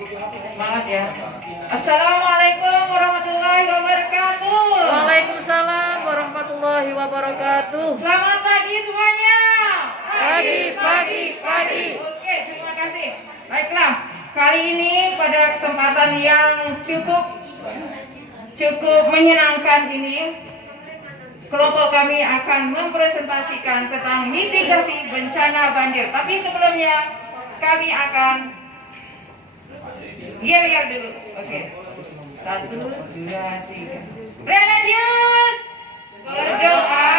Semangat ya. Assalamualaikum warahmatullahi wabarakatuh. Waalaikumsalam warahmatullahi wabarakatuh. Selamat pagi semuanya. Pagi. Oke, terima kasih. Baiklah, kali ini pada kesempatan yang cukup menyenangkan ini, kelompok kami akan mempresentasikan tentang mitigasi bencana banjir. Tapi sebelumnya kami akan yel dulu. Oke. 1, 2, 3. Religius berdoa,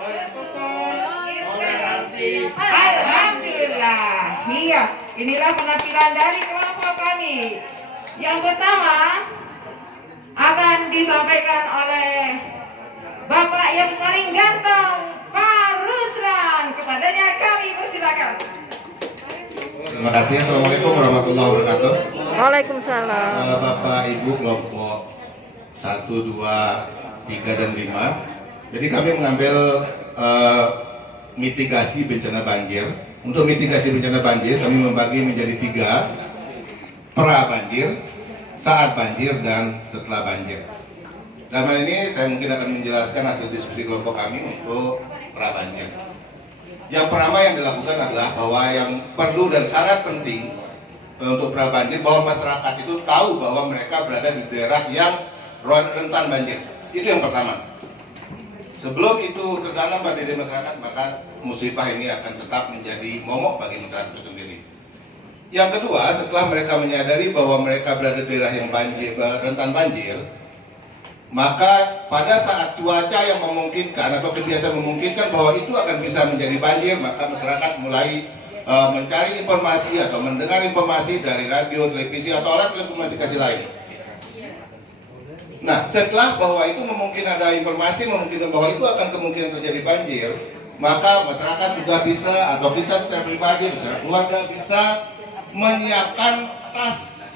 bersyukur, intoleransi. Alhamdulillah. Iya, inilah penampilan dari kelompok kami. Yang pertama akan disampaikan oleh Bapak yang paling ganteng, Pak Ruslan. Kepadanya kami persilakan. Terima kasih. Assalamualaikum warahmatullahi wabarakatuh. Waalaikumsalam. Bapak Ibu kelompok 1, 2, 3 dan 5. Jadi kami mengambil mitigasi bencana banjir. Untuk mitigasi bencana banjir kami membagi menjadi 3: pra banjir, saat banjir, dan setelah banjir. Dalam hal ini saya mungkin akan menjelaskan hasil diskusi kelompok kami untuk pra banjir. Yang pertama yang dilakukan adalah bahwa yang perlu dan sangat penting untuk pra banjir, bahwa masyarakat itu tahu bahwa mereka berada di daerah yang rentan banjir. Itu yang pertama. Sebelum itu tertanam pada diri masyarakat, maka musibah ini akan tetap menjadi momok bagi masyarakat itu sendiri. Yang kedua, setelah mereka menyadari bahwa mereka berada di daerah yang rentan banjir, maka pada saat cuaca yang memungkinkan atau kebiasaan memungkinkan bahwa itu akan bisa menjadi banjir, maka masyarakat mulai mencari informasi atau mendengar informasi dari radio, televisi, atau alat telekomunikasi lain. Nah, setelah bahwa itu memungkinkan ada informasi memungkinkan bahwa itu akan kemungkinan terjadi banjir, maka masyarakat sudah bisa, atau kita secara pribadi, secara keluarga bisa menyiapkan tas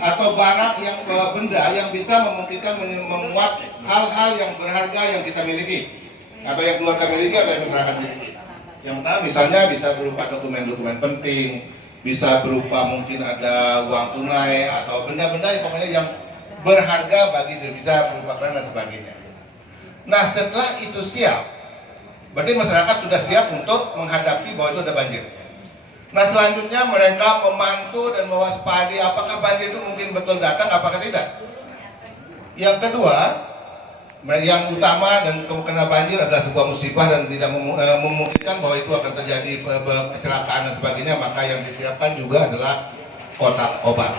atau barang yang benda yang bisa memungkinkan memuat hal-hal yang berharga yang kita miliki, atau yang keluarga miliki atau yang masyarakat miliki. Yang pertama misalnya bisa berupa dokumen-dokumen penting, bisa berupa mungkin ada uang tunai atau benda-benda yang pokoknya yang berharga bagi diri, bisa berupa kerang dan sebagainya. Nah, setelah itu siap, berarti masyarakat sudah siap untuk menghadapi bahwa itu ada banjir. Nah, selanjutnya mereka memantau dan mewaspadai apakah banjir itu mungkin betul datang, apakah tidak. Yang kedua, yang utama dan kemungkinan banjir adalah sebuah musibah dan tidak memungkinkan bahwa itu akan terjadi kecelakaan dan sebagainya, maka yang disiapkan juga adalah kotak obat.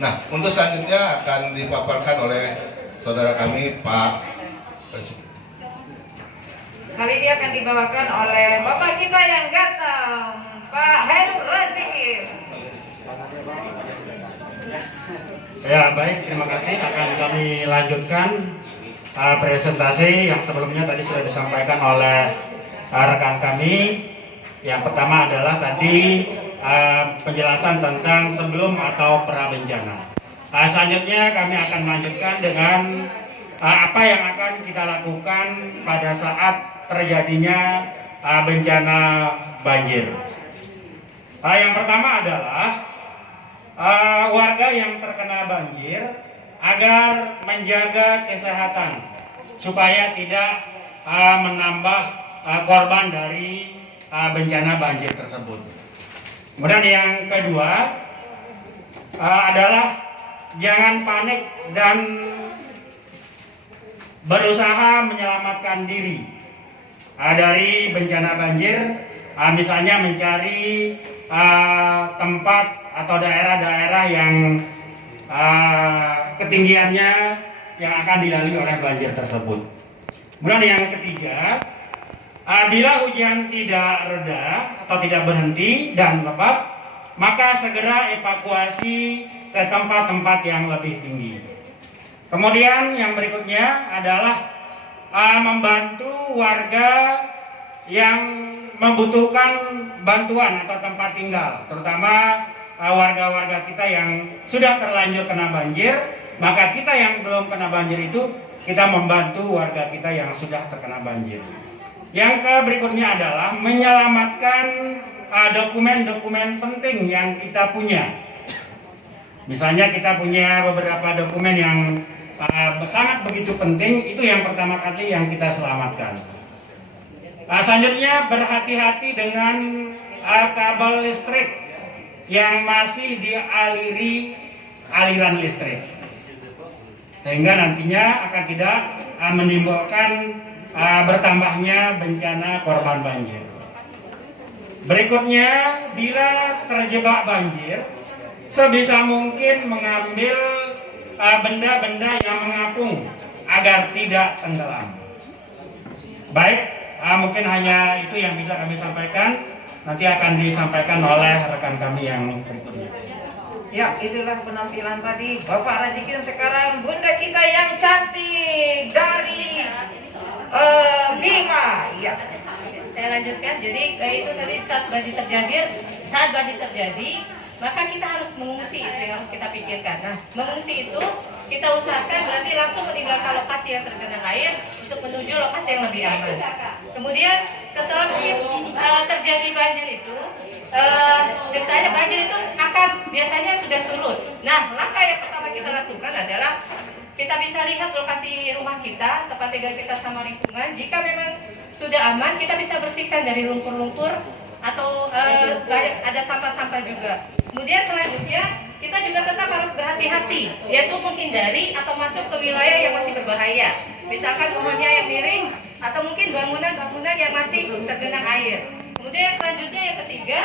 Nah, untuk selanjutnya akan dipaparkan oleh saudara kami, Pak Presiden. Kali ini akan dibawakan oleh Bapak kita yang ganteng, Pak Heru Rasiki. Ya, baik, terima kasih. Akan kami lanjutkan presentasi yang sebelumnya tadi sudah disampaikan oleh rekan kami. Yang pertama adalah tadi penjelasan tentang sebelum atau pra bencana. Selanjutnya kami akan melanjutkan dengan apa yang akan kita lakukan pada saat terjadinya bencana banjir. Yang pertama adalah warga yang terkena banjir agar menjaga kesehatan supaya tidak menambah korban dari bencana banjir tersebut. Kemudian yang kedua adalah jangan panik dan berusaha menyelamatkan diri dari bencana banjir, misalnya mencari tempat atau daerah-daerah yang ketinggiannya yang akan dilalui oleh banjir tersebut. Kemudian yang ketiga, bila hujan tidak reda atau tidak berhenti dan lebat, maka segera evakuasi ke tempat-tempat yang lebih tinggi. Kemudian yang berikutnya adalah membantu warga yang membutuhkan bantuan atau tempat tinggal, terutama warga-warga kita yang sudah terlanjur kena banjir. Maka kita yang belum kena banjir itu, kita membantu warga kita yang sudah terkena banjir. Yang berikutnya adalah menyelamatkan dokumen-dokumen penting yang kita punya. Misalnya kita punya beberapa dokumen yang sangat begitu penting, itu yang pertama kali yang kita selamatkan. Selanjutnya berhati-hati dengan kabel listrik yang masih dialiri aliran listrik, sehingga nantinya akan tidak menimbulkan bertambahnya bencana korban banjir. Berikutnya, bila terjebak banjir, sebisa mungkin mengambil benda-benda yang mengapung agar tidak tenggelam. Baik, mungkin hanya itu yang bisa kami sampaikan. Nanti akan disampaikan oleh rekan kami yang berikutnya. Ya, itulah penampilan tadi Bapak Rajikin. Sekarang Bunda kita yang cantik dari Bima. Ya. Saya lanjutkan. Jadi itu tadi saat banjir terjadi, maka kita harus mengungsi, itu yang harus kita pikirkan. Nah, mengungsi itu kita usahakan berarti langsung meninggalkan lokasi yang tergenang air untuk menuju lokasi yang lebih aman. Kemudian setelah terjadi banjir itu, ceritanya banjir itu akan biasanya sudah surut. Nah, langkah yang pertama kita lakukan adalah kita bisa lihat lokasi rumah kita, tempat tinggal kita sama lingkungan. Jika memang sudah aman, kita bisa bersihkan dari lumpur-lumpur atau ada sampah-sampah juga. Kemudian selanjutnya kita juga tetap harus berhati-hati, yaitu menghindari atau masuk ke wilayah yang masih berbahaya. Misalkan pohonnya yang miring atau mungkin bangunan-bangunan yang masih tergenang air. Kemudian selanjutnya yang ketiga,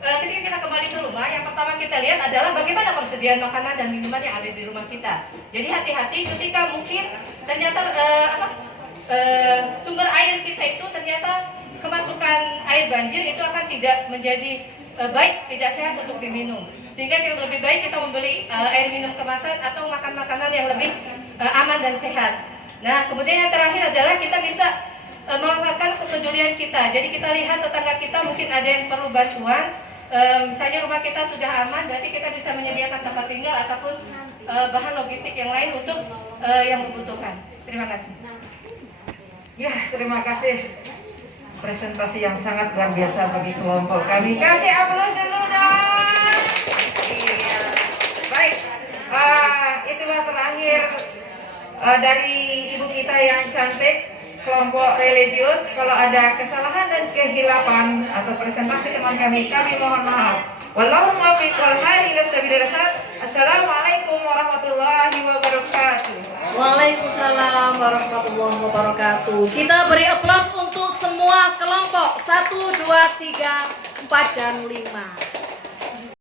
ketika kita kembali ke rumah, yang pertama kita lihat adalah bagaimana persediaan makanan dan minuman yang ada di rumah kita. Jadi hati-hati ketika mungkin ternyata sumber air kita itu ternyata kemasukan air banjir itu akan tidak menjadi baik, tidak sehat untuk diminum. Sehingga lebih baik kita membeli air minum kemasan atau makan makanan yang lebih aman dan sehat. Nah, kemudian yang terakhir adalah kita bisa memanfaatkan kepedulian kita. Jadi kita lihat tetangga kita mungkin ada yang perlu bantuan. Misalnya rumah kita sudah aman, berarti kita bisa menyediakan tempat tinggal ataupun bahan logistik yang lain untuk yang membutuhkan. Terima kasih. Ya, terima kasih. Presentasi yang sangat luar biasa bagi kelompok kami. Kasih aplaus dulu dong. Iya. Baik. Itulah terakhir dari ibu kita yang cantik, kelompok religius. Kalau ada kesalahan dan kehilapan atas presentasi teman kami mohon maaf. Wallahul muwaffiq wal hadi ila sabilir rasyad. Assalamualaikum warahmatullahi wabarakatuh. Waalaikumsalam warahmatullahi wabarakatuh. Kita beri aplaus untuk semua kelompok 1, 2, 3, 4, dan 5.